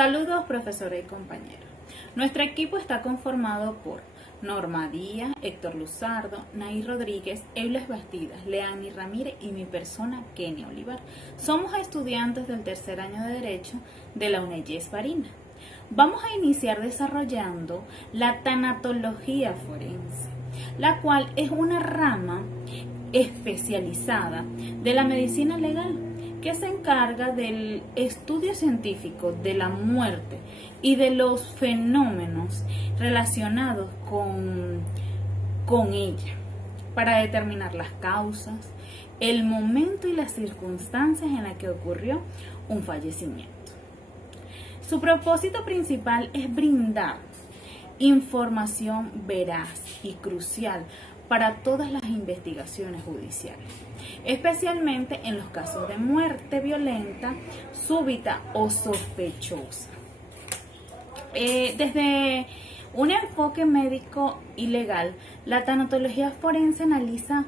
Saludos, profesora y compañeros. Nuestro equipo está conformado por Norma Díaz, Héctor Luzardo, Nay Rodríguez, Eules Bastidas, Leani Ramírez y mi persona, Kenia Olivar. Somos estudiantes del tercer año de Derecho de la UNEYES Barinas. Vamos a iniciar desarrollando la tanatología forense, la cual es una rama especializada de la medicina legal que se encarga del estudio científico de la muerte y de los fenómenos relacionados con ella, para determinar las causas, el momento y las circunstancias en las que ocurrió un fallecimiento. Su propósito principal es brindar información veraz y crucial para todas las investigaciones judiciales, especialmente en los casos de muerte violenta, súbita o sospechosa. Desde un enfoque médico y legal, la tanatología forense analiza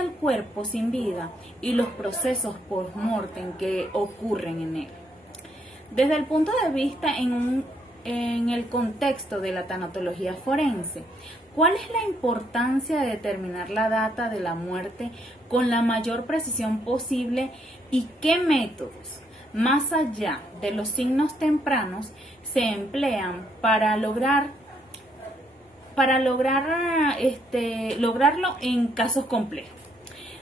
el cuerpo sin vida y los procesos post-mortem que ocurren en él. Desde el punto de vista en el contexto de la tanatología forense, ¿cuál es la importancia de determinar la data de la muerte con la mayor precisión posible y qué métodos, más allá de los signos tempranos, se emplean para lograrlo en casos complejos?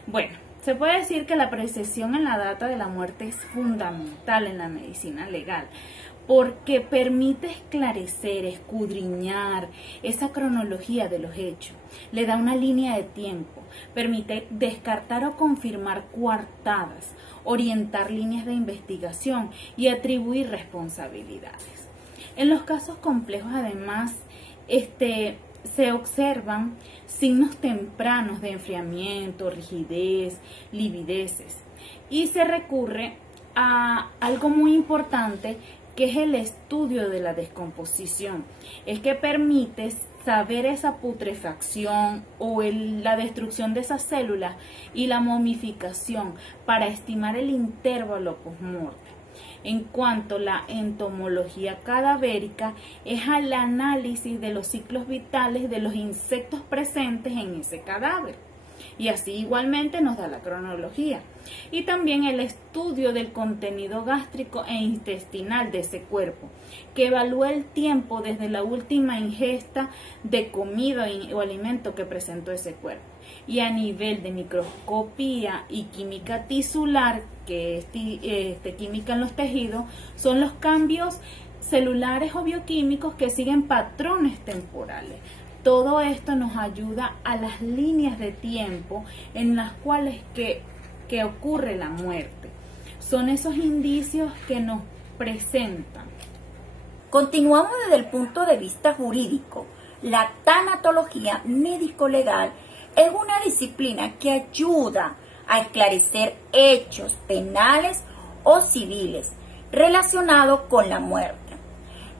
Bueno, se puede decir que la precisión en la data de la muerte es fundamental en la medicina legal, porque permite esclarecer, escudriñar esa cronología de los hechos, le da una línea de tiempo, permite descartar o confirmar coartadas, orientar líneas de investigación y atribuir responsabilidades. En los casos complejos, además, se observan signos tempranos de enfriamiento, rigidez, livideces, y se recurre a algo muy importante, que es el estudio de la descomposición, el que permite saber esa putrefacción o la destrucción de esas células y la momificación para estimar el intervalo postmortem. En cuanto a la entomología cadavérica, es al análisis de los ciclos vitales de los insectos presentes en ese cadáver. Y así igualmente nos da la cronología. Y también el estudio del contenido gástrico e intestinal de ese cuerpo, que evalúa el tiempo desde la última ingesta de comida o alimento que presentó ese cuerpo. Y a nivel de microscopía y química tisular, que es química en los tejidos, son los cambios celulares o bioquímicos que siguen patrones temporales. Todo esto nos ayuda a las líneas de tiempo en las cuales que ocurre la muerte. Son esos indicios que nos presentan. Continuamos desde el punto de vista jurídico. La tanatología médico-legal es una disciplina que ayuda a esclarecer hechos penales o civiles relacionados con la muerte,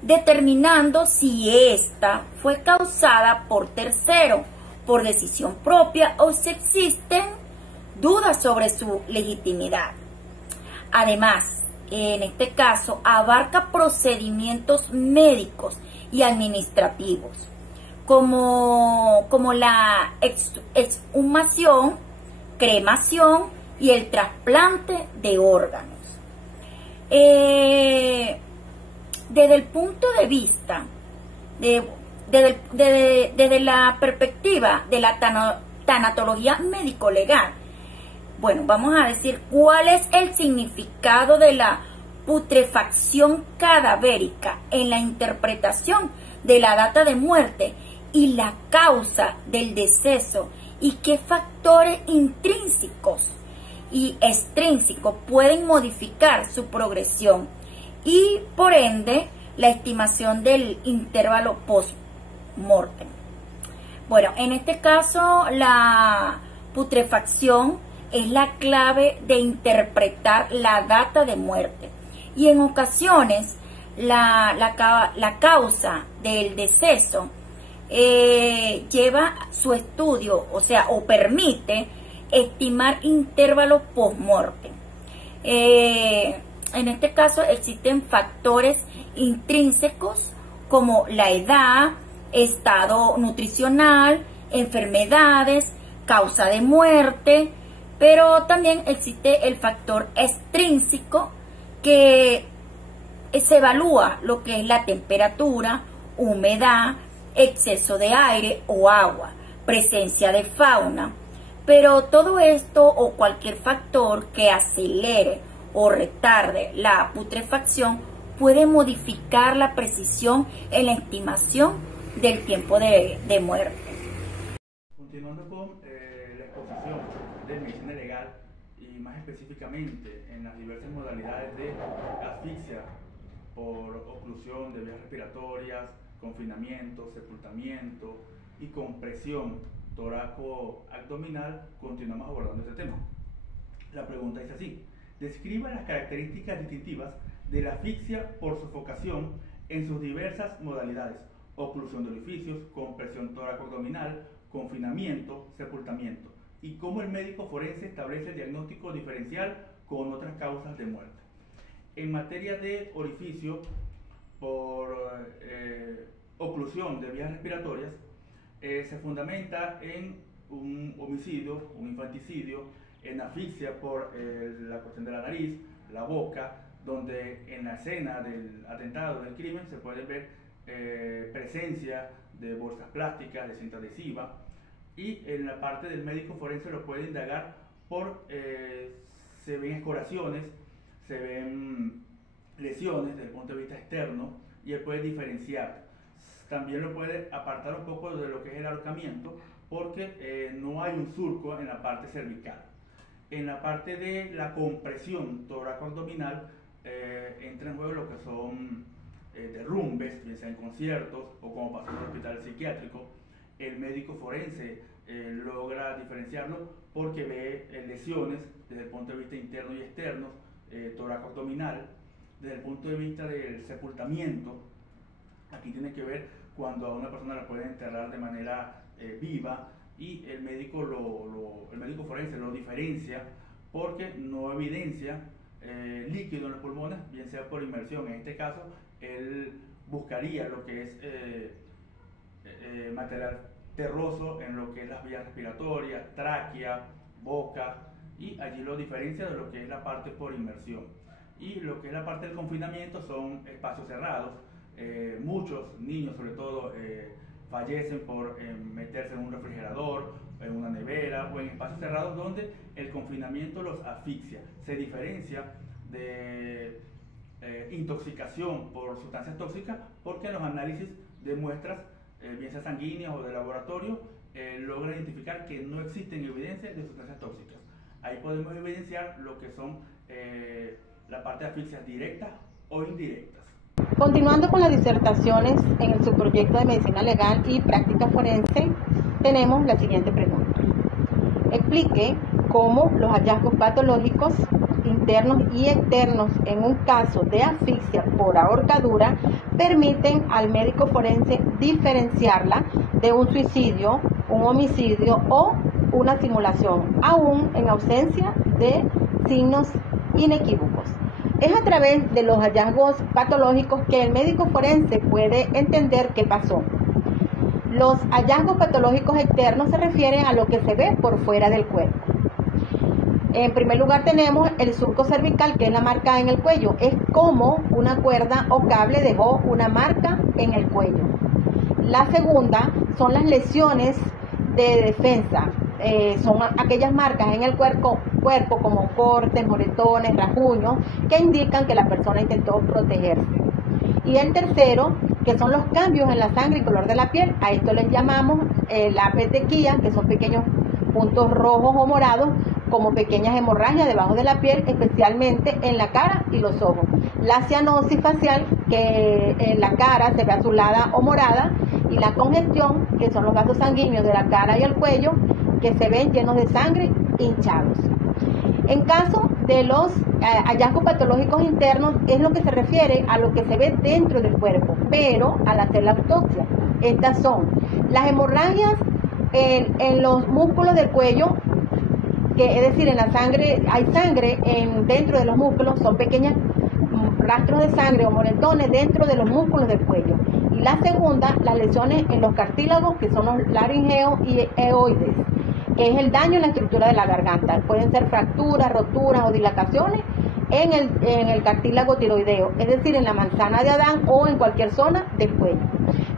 determinando si ésta fue causada por tercero, por decisión propia o si existen dudas sobre su legitimidad. Además, en este caso, abarca procedimientos médicos y administrativos, como la exhumación, cremación y el trasplante de órganos. Desde el punto de vista, desde la perspectiva de la tanatología médico-legal, bueno, vamos a decir cuál es el significado de la putrefacción cadavérica en la interpretación de la data de muerte y la causa del deceso y qué factores intrínsecos y extrínsecos pueden modificar su progresión y por ende la estimación del intervalo post-mortem. Bueno, en este caso la putrefacción es la clave de interpretar la data de muerte y en ocasiones la causa del deceso lleva su estudio, o permite estimar intervalos post-mortem. en este caso existen factores intrínsecos como la edad, estado nutricional, enfermedades, causa de muerte, pero también existe el factor extrínseco que se evalúa lo que es la temperatura, humedad, exceso de aire o agua, presencia de fauna. Pero todo esto o cualquier factor que acelere o retarde la putrefacción puede modificar la precisión en la estimación del tiempo de muerte. Continuando con la exposición de medicina legal y más específicamente en las diversas modalidades de asfixia por oclusión de vías respiratorias, confinamiento, sepultamiento y compresión toraco-abdominal, continuamos abordando este tema. La pregunta es así: describa las características distintivas de la asfixia por sofocación en sus diversas modalidades: oclusión de orificios, compresión toraco-abdominal, confinamiento, sepultamiento, y cómo el médico forense establece el diagnóstico diferencial con otras causas de muerte. En materia de orificio por oclusión de vías respiratorias, se fundamenta en un homicidio, un infanticidio, en asfixia por la cuestión de la nariz, la boca, donde en la escena del atentado, del crimen, se puede ver presencia de bolsas plásticas, de cinta adhesiva, y en la parte del médico forense lo puede indagar por, se ven escoraciones, se ven lesiones desde el punto de vista externo, y él puede diferenciar. También lo puede apartar un poco de lo que es el ahorcamiento, porque no hay un surco en la parte cervical. En la parte de la compresión toraco-abdominal entra en juego lo que son derrumbes, bien sea en conciertos o como pasa en el hospital psiquiátrico. El médico forense logra diferenciarlo porque ve lesiones desde el punto de vista interno y externo, toraco-abdominal. Desde el punto de vista del sepultamiento, aquí tiene que ver cuando a una persona la pueden enterrar de manera viva, y el médico forense lo diferencia porque no evidencia líquido en los pulmones, bien sea por inmersión. En este caso, él buscaría lo que es material terroso en lo que es las vías respiratorias, tráquea, boca, y allí lo diferencia de lo que es la parte por inmersión. Y lo que es la parte del confinamiento son espacios cerrados. Muchos niños, sobre todo, fallecen por meterse en un refrigerador, en una nevera o en espacios cerrados donde el confinamiento los asfixia. Se diferencia de intoxicación por sustancias tóxicas porque en los análisis de muestras, bien sea sanguíneas o de laboratorio, logra identificar que no existen evidencias de sustancias tóxicas. Ahí podemos evidenciar lo que son la parte de asfixias directas o indirectas. Continuando con las disertaciones en el subproyecto de Medicina Legal y Práctica Forense, tenemos la siguiente pregunta. Explique cómo los hallazgos patológicos internos y externos en un caso de asfixia por ahorcadura permiten al médico forense diferenciarla de un suicidio, un homicidio o una simulación, aún en ausencia de signos inequívocos. Es a través de los hallazgos patológicos que el médico forense puede entender qué pasó. Los hallazgos patológicos externos se refieren a lo que se ve por fuera del cuerpo. En primer lugar tenemos el surco cervical, que es la marca en el cuello. Es como una cuerda o cable dejó una marca en el cuello. La segunda son las lesiones de defensa. Son aquellas marcas en el cuerpo como cortes, moretones, rasguños, que indican que la persona intentó protegerse. Y el tercero, que son los cambios en la sangre y color de la piel. A esto les llamamos la petequía, que son pequeños puntos rojos o morados, como pequeñas hemorragias debajo de la piel, especialmente en la cara y los ojos. La cianosis facial, que en la cara se ve azulada o morada, y la congestión, que son los vasos sanguíneos de la cara y el cuello, que se ven llenos de sangre, hinchados. En caso de los hallazgos patológicos internos, es lo que se refiere a lo que se ve dentro del cuerpo, pero al hacer la autopsia. Estas son las hemorragias en los músculos del cuello, que es decir, en la sangre, hay sangre dentro de los músculos, son pequeñas rastros de sangre o moretones dentro de los músculos del cuello. Y la segunda, las lesiones en los cartílagos, que son los laringeos y eoides, que es el daño en la estructura de la garganta. Pueden ser fracturas, roturas o dilataciones en el cartílago tiroideo, es decir, en la manzana de Adán o en cualquier zona del cuello.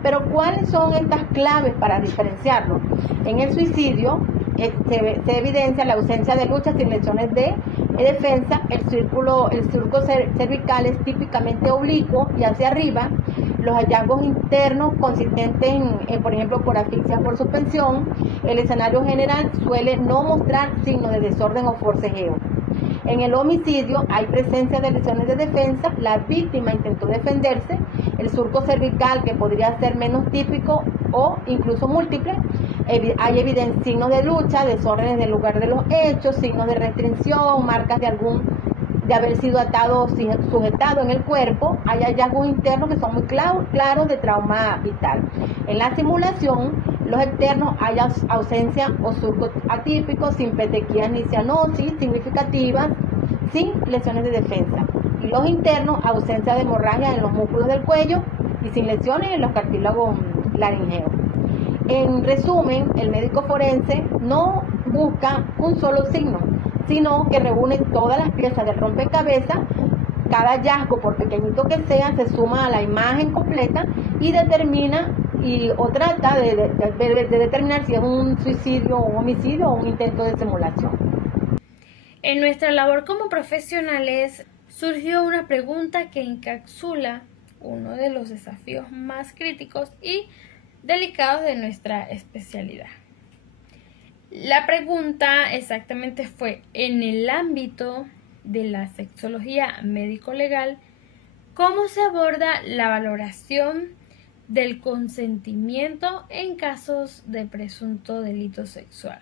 Pero ¿cuáles son estas claves para diferenciarlo? En el suicidio se evidencia la ausencia de lucha sin lesiones de defensa, el surco cervical es típicamente oblicuo y hacia arriba, los hallazgos internos consistentes en, por ejemplo, por asfixia por suspensión, el escenario general suele no mostrar signos de desorden o forcejeo. En el homicidio hay presencia de lesiones de defensa, la víctima intentó defenderse, el surco cervical que podría ser menos típico o incluso múltiple, hay signos de lucha, desórdenes del lugar de los hechos, signos de restricción, marcas de haber sido atado, sujetado en el cuerpo, hay hallazgos internos que son muy claros de trauma vital. En la simulación, los externos hay ausencia o surcos atípicos, sin petequías ni cianosis significativas, sin lesiones de defensa. Y los internos, ausencia de hemorragia en los músculos del cuello y sin lesiones en los cartílagos laringeos. En resumen, el médico forense no busca un solo signo, sino que reúne todas las piezas del rompecabezas. Cada hallazgo, por pequeñito que sea, se suma a la imagen completa y determina o trata de determinar si es un suicidio, un homicidio o un intento de simulación. En nuestra labor como profesionales surgió una pregunta que encapsula uno de los desafíos más críticos y delicados de nuestra especialidad. La pregunta exactamente fue: en el ámbito de la sexología médico-legal, ¿cómo se aborda la valoración del consentimiento en casos de presunto delito sexual,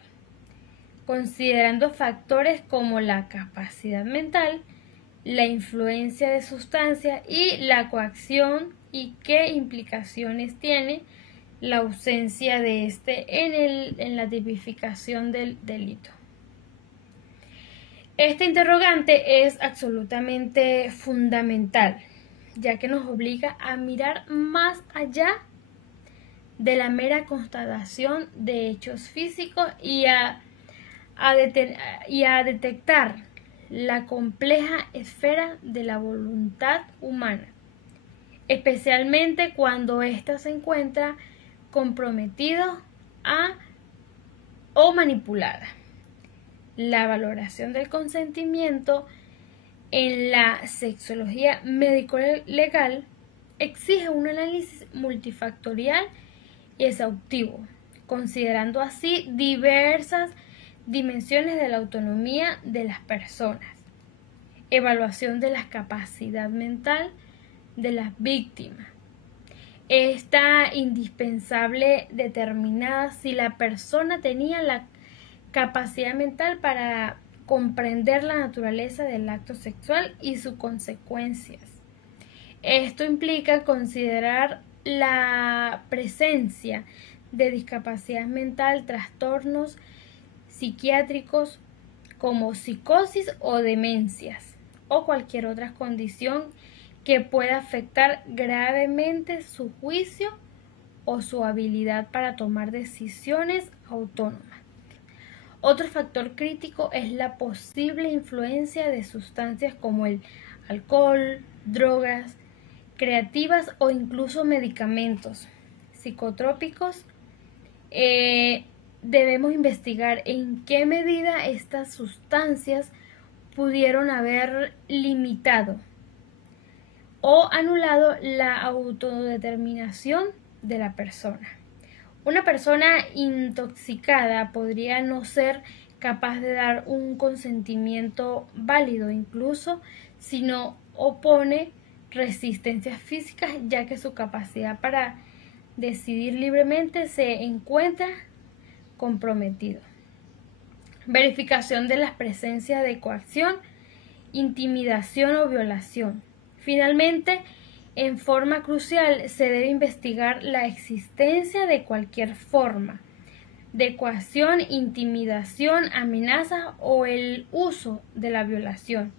considerando factores como la capacidad mental, la influencia de sustancias y la coacción, y qué implicaciones tiene la ausencia de en la tipificación del delito? Esta interrogante es absolutamente fundamental, ya que nos obliga a mirar más allá de la mera constatación de hechos físicos y a detectar la compleja esfera de la voluntad humana, especialmente cuando ésta se encuentra comprometida o manipulada. La valoración del consentimiento en la sexología médico-legal exige un análisis multifactorial y exhaustivo, considerando así diversas dimensiones de la autonomía de las personas, evaluación de la capacidad mental de las víctimas. Está indispensable determinar si la persona tenía la capacidad mental para comprender la naturaleza del acto sexual y sus consecuencias. Esto implica considerar la presencia de discapacidad mental, trastornos psiquiátricos como psicosis o demencias, o cualquier otra condición que pueda afectar gravemente su juicio o su habilidad para tomar decisiones autónomas. Otro factor crítico es la posible influencia de sustancias como el alcohol, drogas, creativas o incluso medicamentos psicotrópicos. Debemos investigar en qué medida estas sustancias pudieron haber limitado o anulado la autodeterminación de la persona. Una persona intoxicada podría no ser capaz de dar un consentimiento válido, incluso si no opone resistencias físicas, ya que su capacidad para decidir libremente se encuentra comprometido. Verificación de la presencia de coacción, intimidación o violación. Finalmente, en forma crucial, se debe investigar la existencia de cualquier forma de coacción, intimidación, amenaza o el uso de la violación.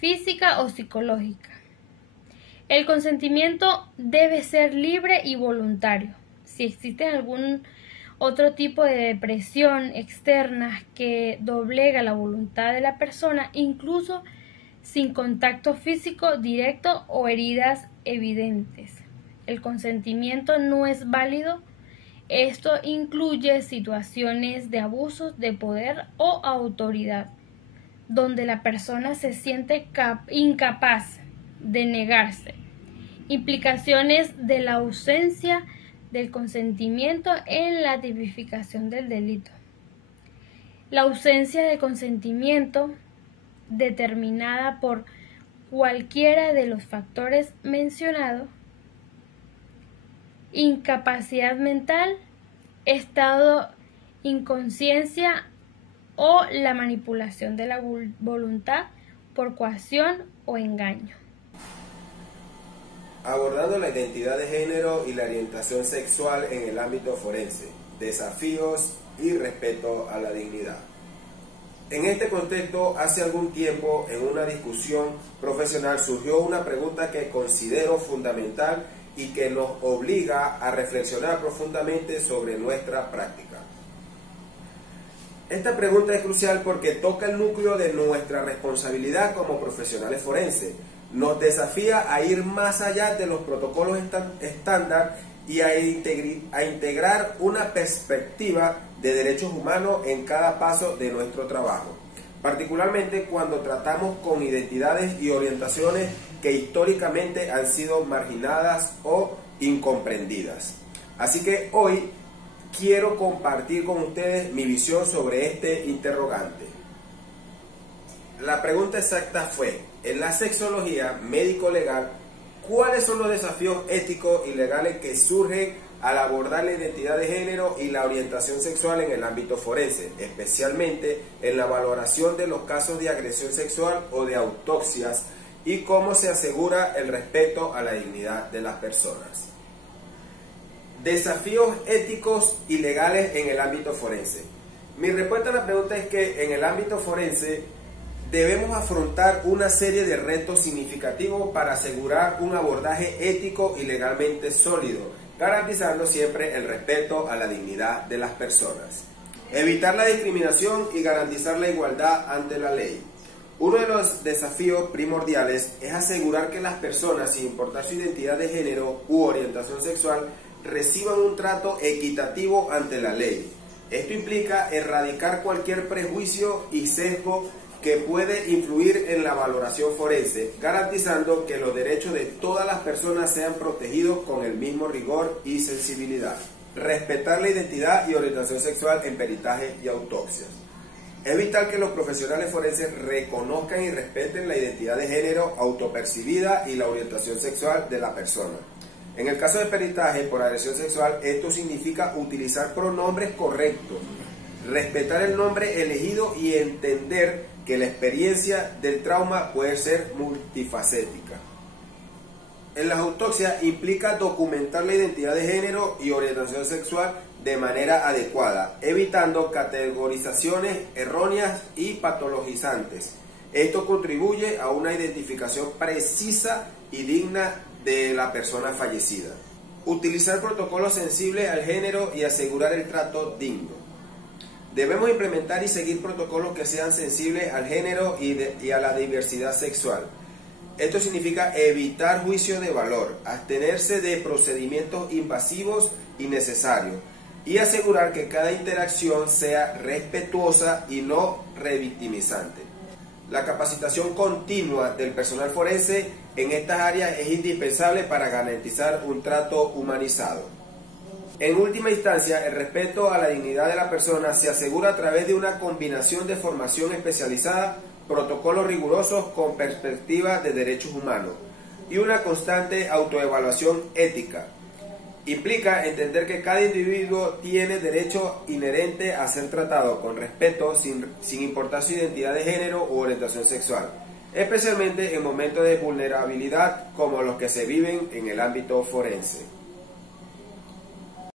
física o psicológica. El consentimiento debe ser libre y voluntario. Si existe algún otro tipo de presión externa que doblega la voluntad de la persona, incluso sin contacto físico directo o heridas evidentes, el consentimiento no es válido. Esto incluye situaciones de abusos de poder o autoridad, donde la persona se siente incapaz de negarse. Implicaciones de la ausencia del consentimiento en la tipificación del delito. La ausencia de consentimiento, determinada por cualquiera de los factores mencionados: incapacidad mental, estado inconsciencia o la manipulación de la voluntad por coacción o engaño. Abordando la identidad de género y la orientación sexual en el ámbito forense, desafíos y respeto a la dignidad. En este contexto, hace algún tiempo, en una discusión profesional, surgió una pregunta que considero fundamental y que nos obliga a reflexionar profundamente sobre nuestra práctica. Esta pregunta es crucial porque toca el núcleo de nuestra responsabilidad como profesionales forenses. Nos desafía a ir más allá de los protocolos estándar y a integrar una perspectiva de derechos humanos en cada paso de nuestro trabajo, particularmente cuando tratamos con identidades y orientaciones que históricamente han sido marginadas o incomprendidas. Así que hoy quiero compartir con ustedes mi visión sobre este interrogante. La pregunta exacta fue: en la sexología médico-legal, ¿cuáles son los desafíos éticos y legales que surgen al abordar la identidad de género y la orientación sexual en el ámbito forense, especialmente en la valoración de los casos de agresión sexual o de autopsias, y cómo se asegura el respeto a la dignidad de las personas? Desafíos éticos y legales en el ámbito forense. Mi respuesta a la pregunta es que en el ámbito forense debemos afrontar una serie de retos significativos para asegurar un abordaje ético y legalmente sólido, garantizando siempre el respeto a la dignidad de las personas. Evitar la discriminación y garantizar la igualdad ante la ley. Uno de los desafíos primordiales es asegurar que las personas, sin importar su identidad de género u orientación sexual, reciban un trato equitativo ante la ley. Esto implica erradicar cualquier prejuicio y sesgo que puede influir en la valoración forense, garantizando que los derechos de todas las personas sean protegidos con el mismo rigor y sensibilidad. Respetar la identidad y orientación sexual en peritaje y autopsias. Es vital que los profesionales forenses reconozcan y respeten la identidad de género autopercibida y la orientación sexual de la persona. En el caso de peritaje por agresión sexual, esto significa utilizar pronombres correctos, respetar el nombre elegido y entender que la experiencia del trauma puede ser multifacética. En las autopsias implica documentar la identidad de género y orientación sexual de manera adecuada, evitando categorizaciones erróneas y patologizantes. Esto contribuye a una identificación precisa y digna de la persona fallecida. Utilizar protocolos sensibles al género y asegurar el trato digno. Debemos implementar y seguir protocolos que sean sensibles al género y a la diversidad sexual. Esto significa evitar juicio de valor, abstenerse de procedimientos invasivos y innecesarios, y asegurar que cada interacción sea respetuosa y no revictimizante. La capacitación continua del personal forense en estas áreas es indispensable para garantizar un trato humanizado. En última instancia, el respeto a la dignidad de la persona se asegura a través de una combinación de formación especializada, protocolos rigurosos con perspectiva de derechos humanos y una constante autoevaluación ética. Implica entender que cada individuo tiene derecho inherente a ser tratado con respeto sin importar su identidad de género u orientación sexual, especialmente en momentos de vulnerabilidad como los que se viven en el ámbito forense.